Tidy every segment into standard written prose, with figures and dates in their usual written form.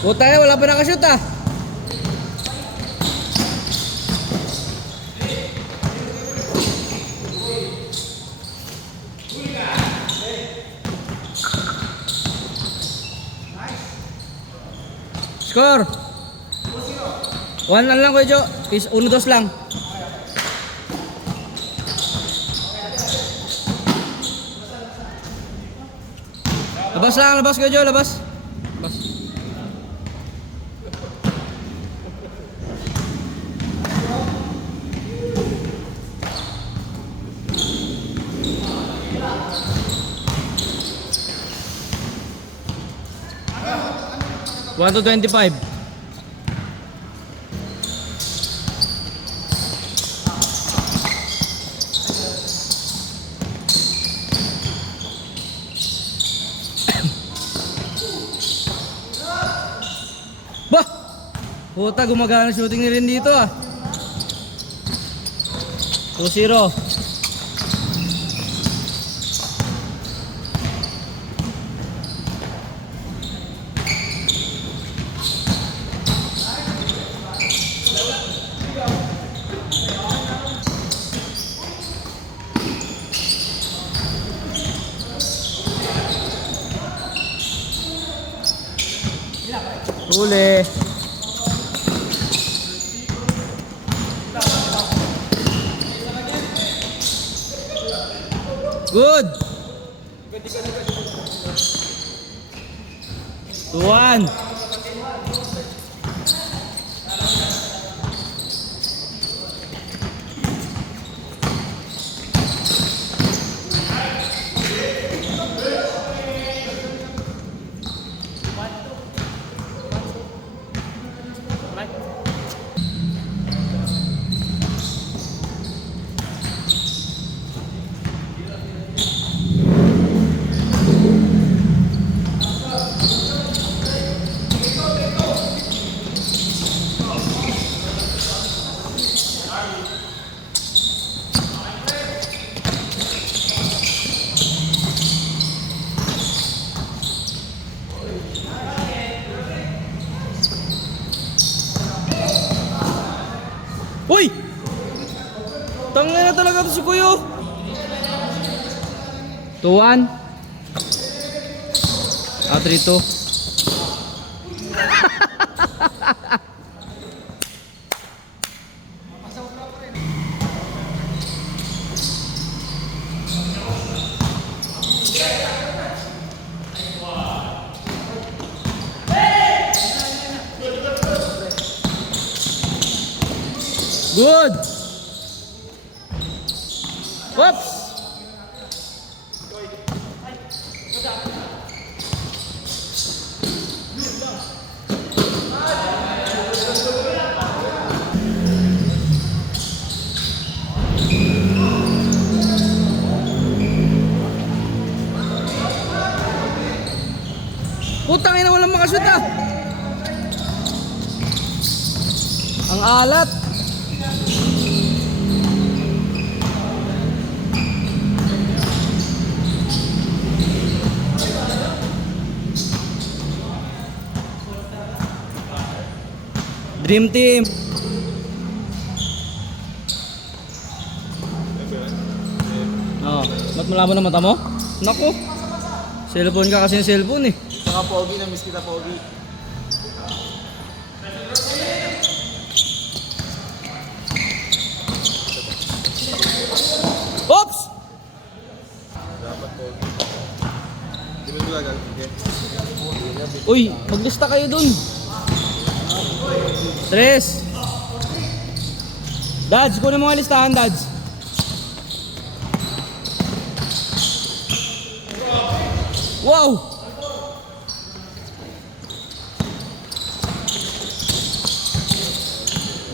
Puta na, wala pa nakashoot ah. Score 1 na lang Kuya Jo. 1-2 lang. Labas lang, labas Kuya Jo, labas. Labas. One to 25. Bah! Puta, gumagana shooting ni rin dito ah. 2-0. Huli. Good. 2-1. Uy! Tangay na talaga ito si Kuyo. 2-1. 3-2. Good. Whoops. Putang ina, walang makashoot ah. Ang alat. Dream Team. Oh, ba't malaman na mata mo? Naku. Cellphone ka kasi yung cellphone eh. Saka pogi, na-miss kita pogi. Oops! Dapat pogi. Di ba ito gagawin? Uy, maglista kayo dun. 3. Dads, kunin mo nga listahan, Dads. Wow!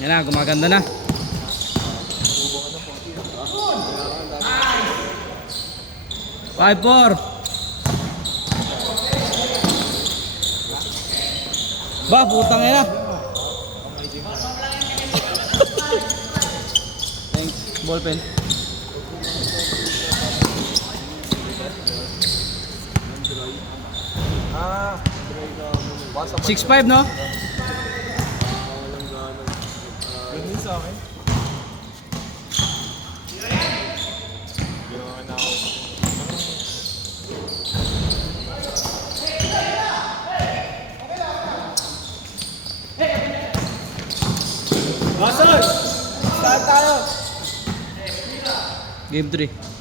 Yan na, gumaganda na. 5-4. Ba, putang ina. Thanks, ballpen. Ah, dry ka muna. Basa pa. 6'5", no? Walang gana. Ganun sa akin. Ginawa na ako. Basol! Start tayo! Game 3.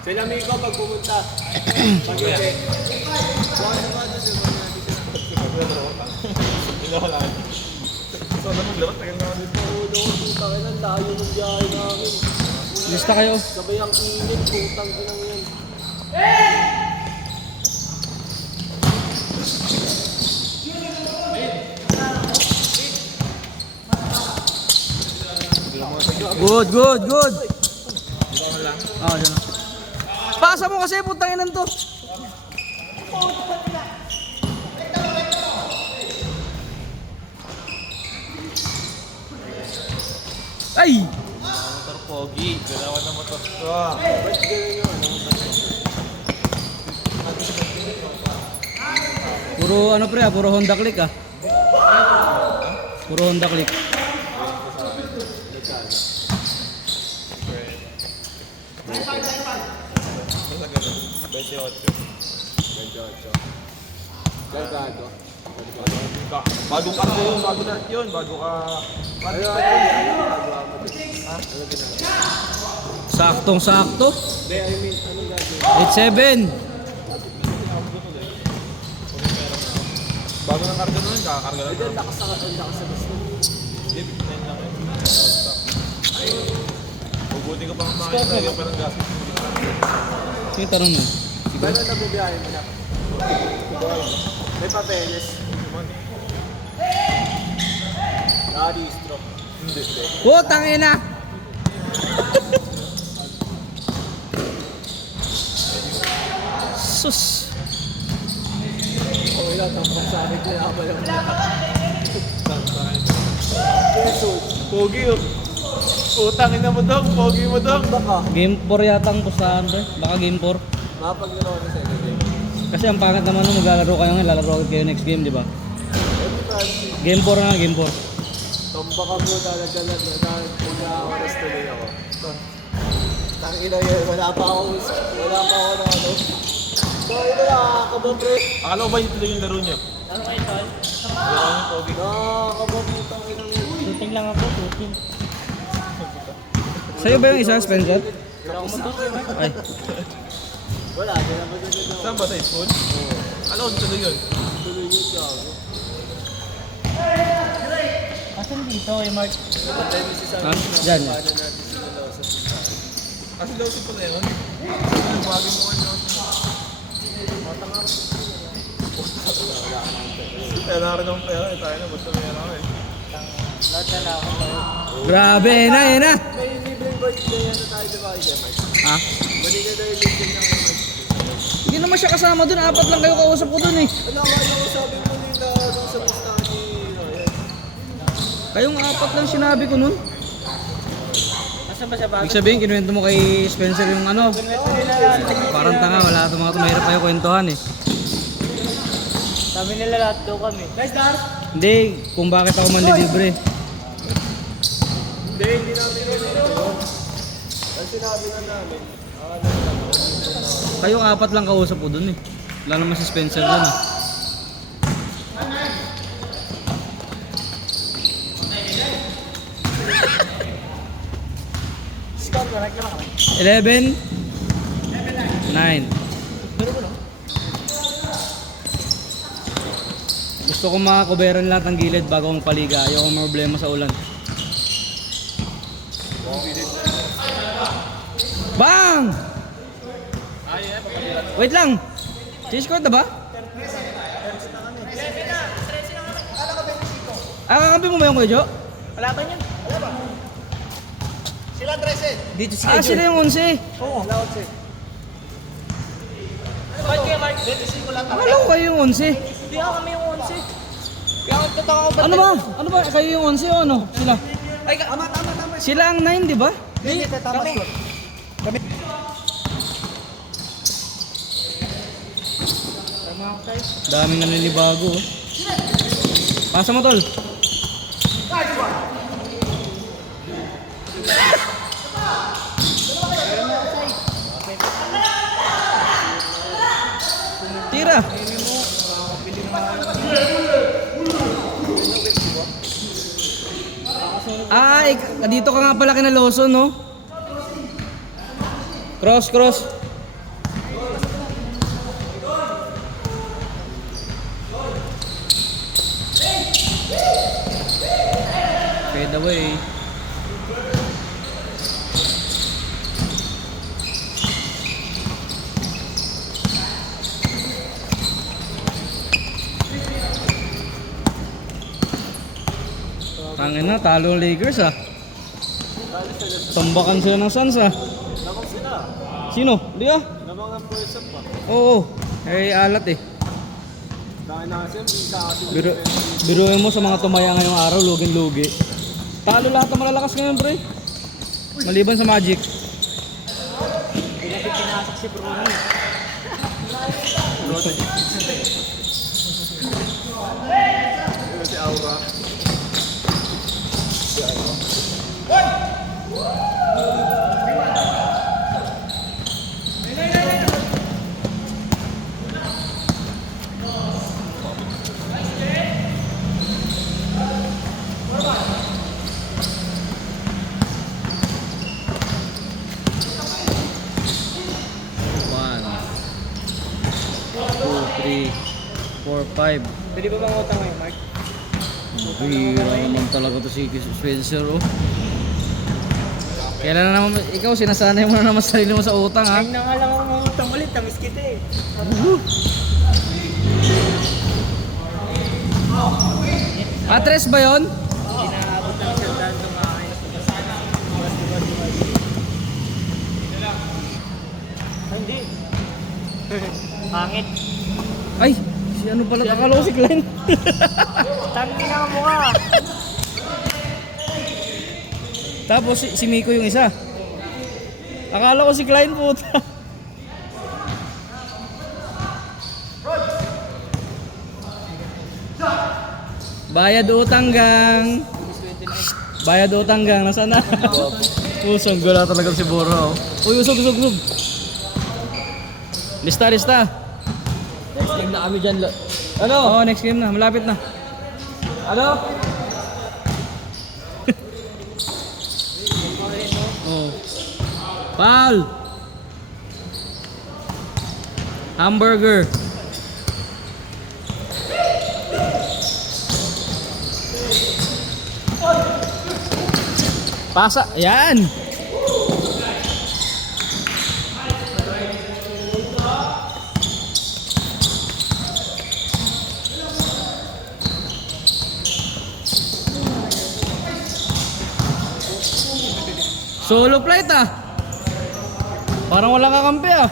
Sila Miko pag pumunta. Pag-ibig. Sana maglaro, tagal naman dito. Putang ina, layo ng biyahe namin. Lista kayo. Sabay ang init, putang inang yan. Good, good, good. Ah, dyan na. Pasa mo kasi, putang inan to. Ay! Motor pogi, galawan ng motor. Ba't ganyan yun? Puro ano pre, puro Honda Click ah. Puro Honda Click. Gargado. Bagong karga yun, bago na yun, bago ka... Ano ginagawa mo dito? Ha? Ano ginagawa? Saktong sakto. Hindi, I mean, anong gagawin? 8-7. Bago ng karga nun, kakakarga lang. Hindi, lakas sa gusto. Hindi, 9 lang yun. Ubuti ka pang makita, yung parang gastos mo. Sige, tanong mo. Gano'n na bubiyahe mo na? May papeles. Naristro. Hindi, hindi. Putang ina. Sus. Okay lang, tapos sa akin ko yung yung Pogi yun. Utang ina mo dong, pogi mo dong. baka, Game 4 yata ang pustahan pre. Baka game 4. mapaglaro na sa inyo. Kasi ang pangat naman nung maglalaro kayo ngayon, lalaro ulit kayo next game, di ba? Game 4 na, game 4. Tomba ka mo talaga lang, nag-oras tuloy ako. Tangina yun, wala pa ako na ano. So, ito nakakaba pre. Akala ko ba yung tuloy yung laro niyo? Ano kayo, Tol? Wala yung pogi. Nakakaba mo, tangina mo. Shooting lang ako, shooting. Sa'yo ba yung isa, Spencer? Ay, Wala, di naman dito na. Saan ba sa school? Oo. Alam ko tuloy yun. Tuloy yun gago. asan dito, Mark? Nagpa-tennis si Sam. Ah, dyan. Paano natin sinulaw sa pista? Kasi daw si pala yun. Ang bagay mo kayo. Kaya narin ng pera, tayo na, basta may ano eh. Lahat na lang ako tayo. Grabe, na, yan na. May libreng birthday ano tayo diba kay Mike? Ha? Bali ka tayo libreng ng Mike. Hindi naman siya kasama dun, 4 lang kayo kausap ko dun eh. Ano ko sabi mo nila dun sa pustahan ni Ryan? Kayong 4 lang sinabi ko nun. Asan ba siya bago? Ibig sabihin, kinuwento mo kay Spencer yung ano. Parang tanga, wala ito mga tumahirap kayo kwentuhan eh. Sabi nila lahat daw kami. Guys, Dar! Hindi, kung bakit ako manlilibre. Hindi namin yun. Ang sinabi na namin, Kayong 4 lang kausap ko dun eh. Wala naman si Spencer dun eh. Stop na, like naman kami. 11 9. Gusto ko makakoberan lahat ng gilid bago akong paliga. Ayoko may problema sa ulan. Bang! Wait lang. Change court na ba? Kakampi mo ba yung Kuya Jo? Wala ba yun? Wala ba? Sila 13. Dito Sila yung 11. Oo. Wala 11. Ba't kaya Mark? 25 lang Akala ko kayo yung 11. Hindi ako kami yung 11. Kaya nagtataka ko ba? Ano ba? Ano ba? Kayo yung 11 o ano? Sila? Ay, tama. Sila ang 9, di ba? Hindi, tama. Kami. Daming naninibago. Oh. Pasa mo, tol. Tira. Ay, dito ka nga pala kina Lawson, no? Cross, cross. Fade away. Tangin na, talo ang Lakers ah. Tambakan sila ng Suns ah. Lamang sila. Sino? Di ah? Lamang ng person pa. Oo. Eh, alat eh. Dahil na kasi, isa kasi. Biruin mo sa mga tumaya ngayong araw, lugin-lugi. Talo lahat ng malalakas ngayon, pre. Maliban sa Magic. Pinapit pinasak si Bruno. Si Aura. One, two, three, four, five. Pwede ba bang utang ngayon, Mark? Hira naman talaga to si Spencer, oh. Kailan na naman, ikaw sinasanay mo na naman sarili mo sa utang, ha? Ay na nga lang ako mangutang ulit. Tamis kita eh. Atres ba yun? Inaabot ng sandaan ng akin. Hindi. Pangit. Ay, si ano pala, akala ko si Klein. Tangi na mo ka. Tapos si Miko yung isa. Akala ko si Klein, puta. Bayad utang gang. Bayad utang gang, nasaan na? Usong gula talaga si Boro. Uy, usog. Lista. Next game na kami dyan. Ano? Oo, next game na, malapit na. Ano? Oh. Foul. Hamburger. Pasa, yan. Solo flight ah. Parang walang kakampi ah.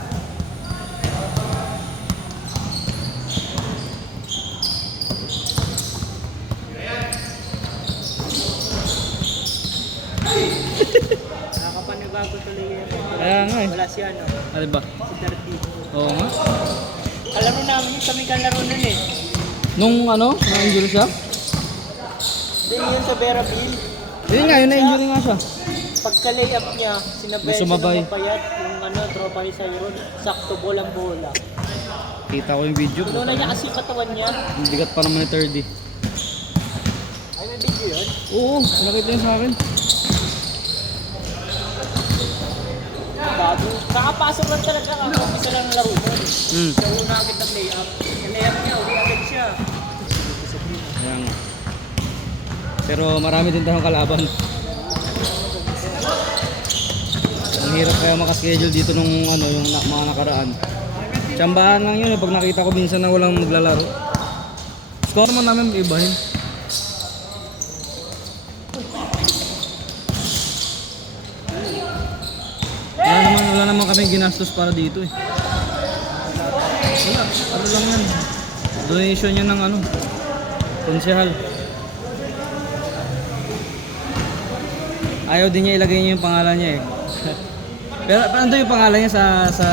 Nakakapanibago tuloy yun. Kaya nga eh. Wala si ano. Ano ba? Si Darby. Oo nga. Kalaro namin yun. Kami kalaro nun eh. Nung ano, na-injury siya? Hindi yun sa Verabille. Yun nga, yun na-injury nga siya. Pagka-layup niya, sinabay May siya sumabay. ng mapayat. Yung ano, tropa ni Sayron. Sakto bolang bola. Kita ko yung video. Pinuna niya kasi katawan niya. Ang bigat pa naman ni 30. Ay, may video yun? Oo, nakita niya sa akin. Bago. Kakapasok lang talaga. Isa lang ang laro nun. Hmm. Siya una agad ng layup. Yung layup niya, uli agad siya. Kaya nga. Pero marami din tayong kalaban. Ang hirap kaya makaschedule dito nung ano, yung mga nakaraan. Tsambahan lang yun pag nakita ko minsan na walang maglalaro. Score mo namin ibahin. Wala naman kami ginastos para dito eh. Wala, ano lang yan. Donation yan ng ano, konsehal. Ayaw din niya ilagay niya yung pangalan niya eh. Pero ando yung pangalan niya sa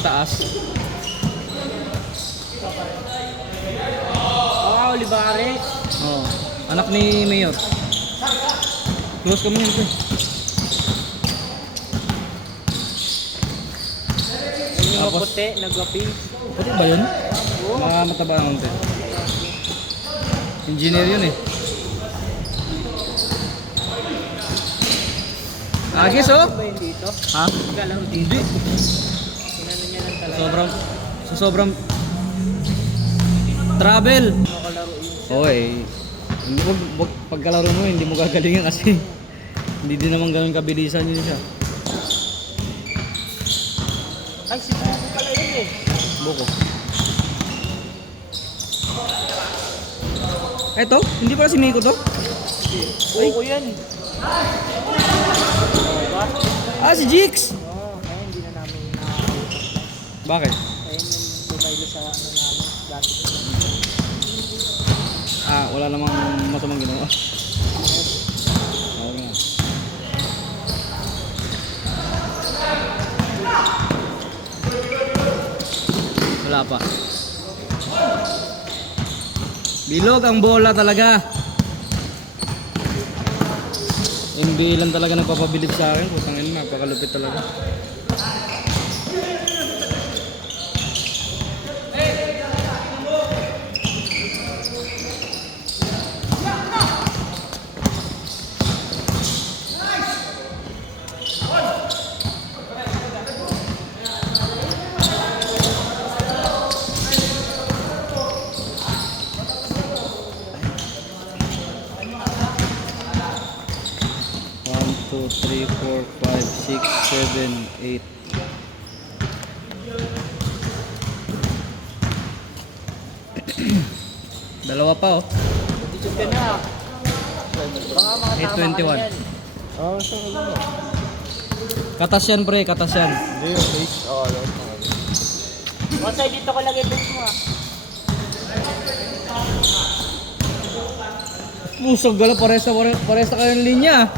taas. Olivares. Oo. Anak ni Mayor. Close kami yun, pre. Yung Tapos- maputi, nagwapi. Pati ba yun? Mga mataba ng konti. Engineer yun eh. Agis oh! Ba yun dito? Ha? Galaro dito. Hindi. Inano niya lang talaga. Sobrang travel. Nakalaro yun. Oo eh. Hindi wag pagkalaro mo hindi mo gagalingan kasi hindi din naman ganun kabilisan yun siya. Ay, si Buko pala yun eh. Buko. Eto, hindi pala si Miko to? Buko yan. Ah, si Jix! Oo, kaya hindi na namin nakakausap. Bakit? Kaya yung bumaylo sa ano namin. Dati. Ah, wala namang masamang ginawa. Oo nga. Wala pa. Bilog ang bola talaga. NBA lang talaga nagpapabilib sa akin. Putang ina, napakalupit talaga. One, two, three, four, five, six, seven, eight. Dalawa pa oh. Dito ka na. Baka mga tama ka 8:21. na yan. Oo, saan ka lang? Katas yan pre, katas yan. Hindi yung face. Oo, alam ko. Basta dito ko lagay books mo ah. Musog gala, pares na kayo ng linya.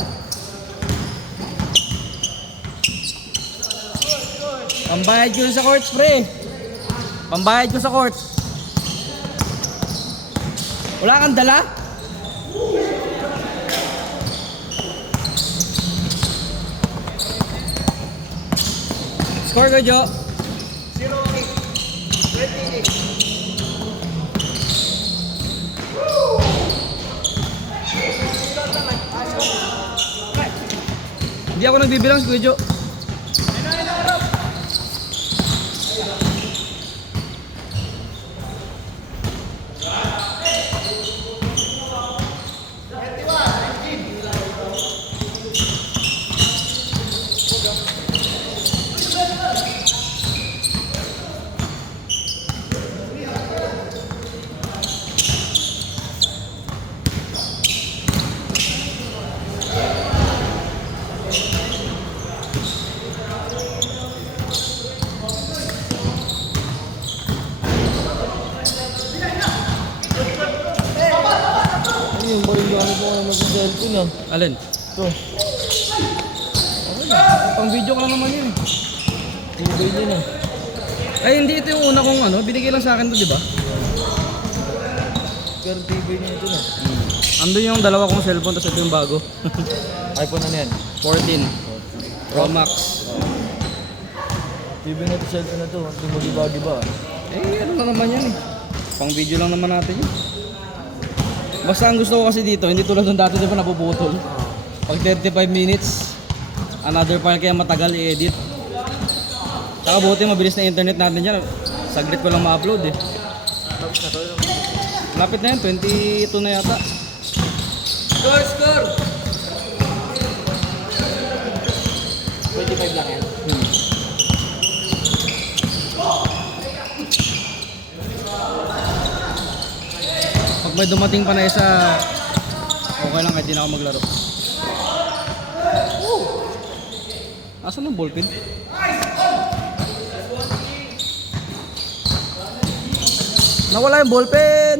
Pambayad yun sa courts pre. Pambayad ko sa courts. Wala kang dala? Score ko, Jo. 0-8. 28. Hindi ako nagbibilang, Kuya Jo. Ano yung ba yung gamit mo naman sa cellphone ah? Alin? Ito. Pang video ko lang naman yun. Tibay din ah. Ay, hindi ito yung una kong ano. Binigay lang sa akin to, di ba? Pero tibay niya ito na. Andun yung dalawa kong cellphone, tapos ito yung bago. iPhone na yan. 14 Pro Max. Tibay na ito cellphone na ito. Hindi mo diba? Eh, ano na naman yan eh. Pang video lang naman natin yun. Basta ang gusto ko kasi dito, hindi tulad ng dati, di ba napuputol. Pag 35 minutes, another file kaya matagal i-edit. Tsaka buti mabilis na internet natin dyan. Saglit ko lang ma-upload eh. Tapos na to. Lapit na yan, 22 na yata. Score, score! 25 lang yan. Pag may dumating pa na isa, okay lang kahit di na ako maglaro. Asan ang ballpen? Nawala yung ballpen!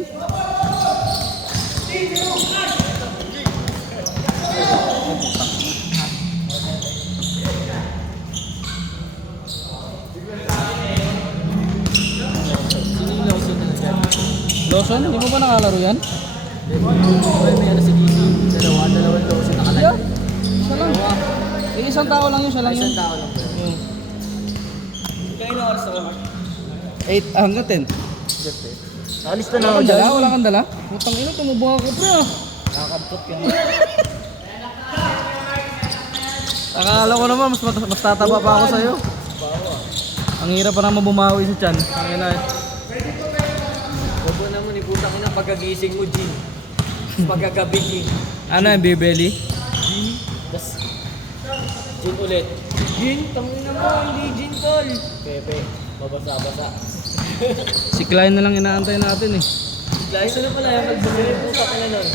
Lawson, hindi mo ba nakalaro yan? May ano si DC. Dalawang dosen nakalagay. Yeah. Isa lang. Isang tao lang yun, siya lang yun. Isang tao lang. Kaya na oras ako. 8 hanggang 10. Alis na Wala kang dala? Wala kang dala? Putang ina, tumubuha ko pre ah. Nakakabtot ka. Akala ko naman, mas tataba pa ako sa'yo. Ang hirap pa naman bumawi sa tiyan. Ang ina eh. Huwag mo naman iputang ina pagkagising mo, Jin. Pagkagabi, Jin. Ano yung beer-belly? Tas, Jin ulit. Jin, tangina mo, hindi Jin, tol. Pepe, babasa-basa. Si Klein na lang inaantay natin eh. Dahil na pala yung magbumili po sa kanya nun.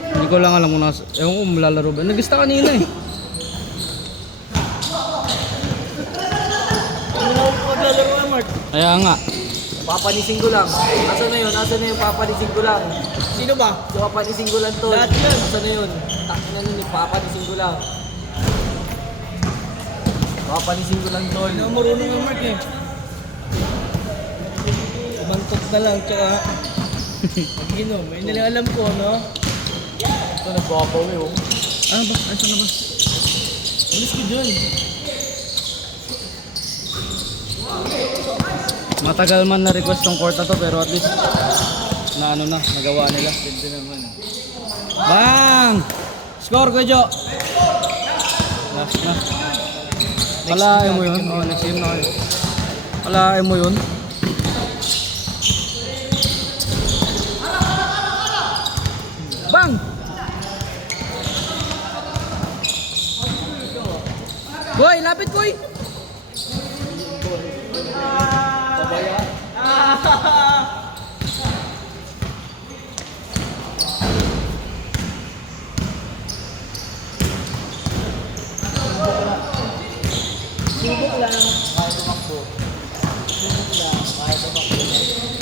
Hindi ko lang alam kung nasa... Ewan ko malalaro ba. Nag-ista kanina eh. Ano na ako maglalaro na, Mark? Kaya nga. Papanising ko lang. Asa na yun? Asa na yung papanising ko lang? Sino ba? Yung papanising ko lang, tol. Lahat yun. Asa na yun? Takin na nun, papanising ko lang. Papanising ko lang, tol. Hindi ako marunong yung Mark eh. Mantot na lang, tsaka mag-inom. Hindi lang alam ko, no? Ito, nagpapaw eh, oh. Ano ba? Ay, saan na ba? Alis ko dyan. Matagal man na request tong court na to pero at least na ano na, nagawa nila. Ganda naman. Bang! Score ko, Jo! Last na. Palain mo yun. Oh, next game na kayo. Palain mo yun. Bang! Boy, lapit boy! Subok lang. Kahit tumakbo. Subok lang. Kahit tumakbo.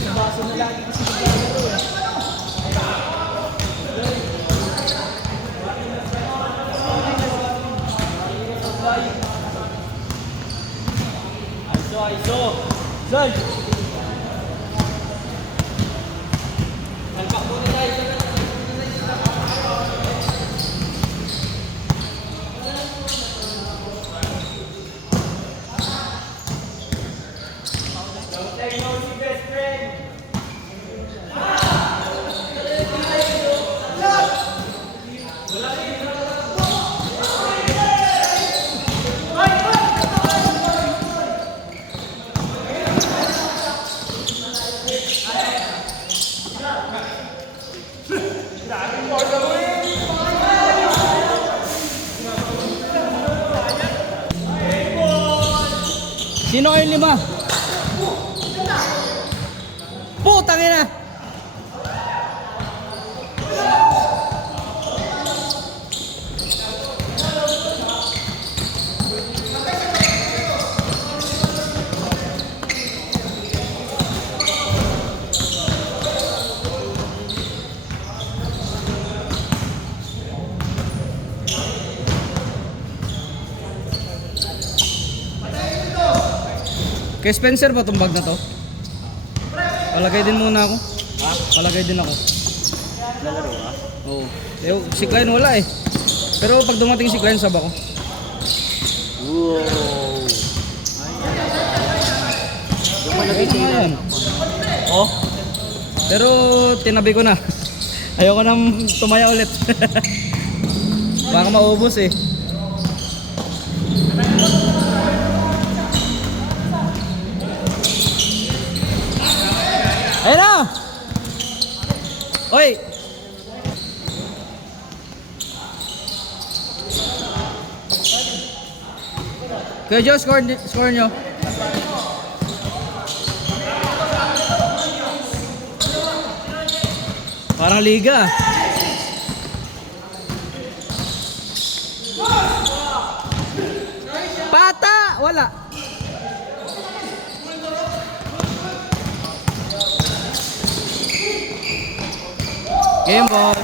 Sa baso na lagi kasi naglalaro eh. Aiso! Zay! Palpak muna tayo. Sino kayong lima? Putang ina! Kay Spencer ba itong bag na to? Palagay din muna ako. Ha? Palagay din ako. Lalaro ka? Oo. Si Klein wala eh. Pero pag dumating si Klein, sab ako. Wow! Lumalagay siya yan. Oh? Pero tinabi ko na. Ayoko nang tumaya ulit. Baka maubos eh. Ayun na! Oy! Kuya Joe, score nyo. Parang liga. Pata! Wala. Game ball.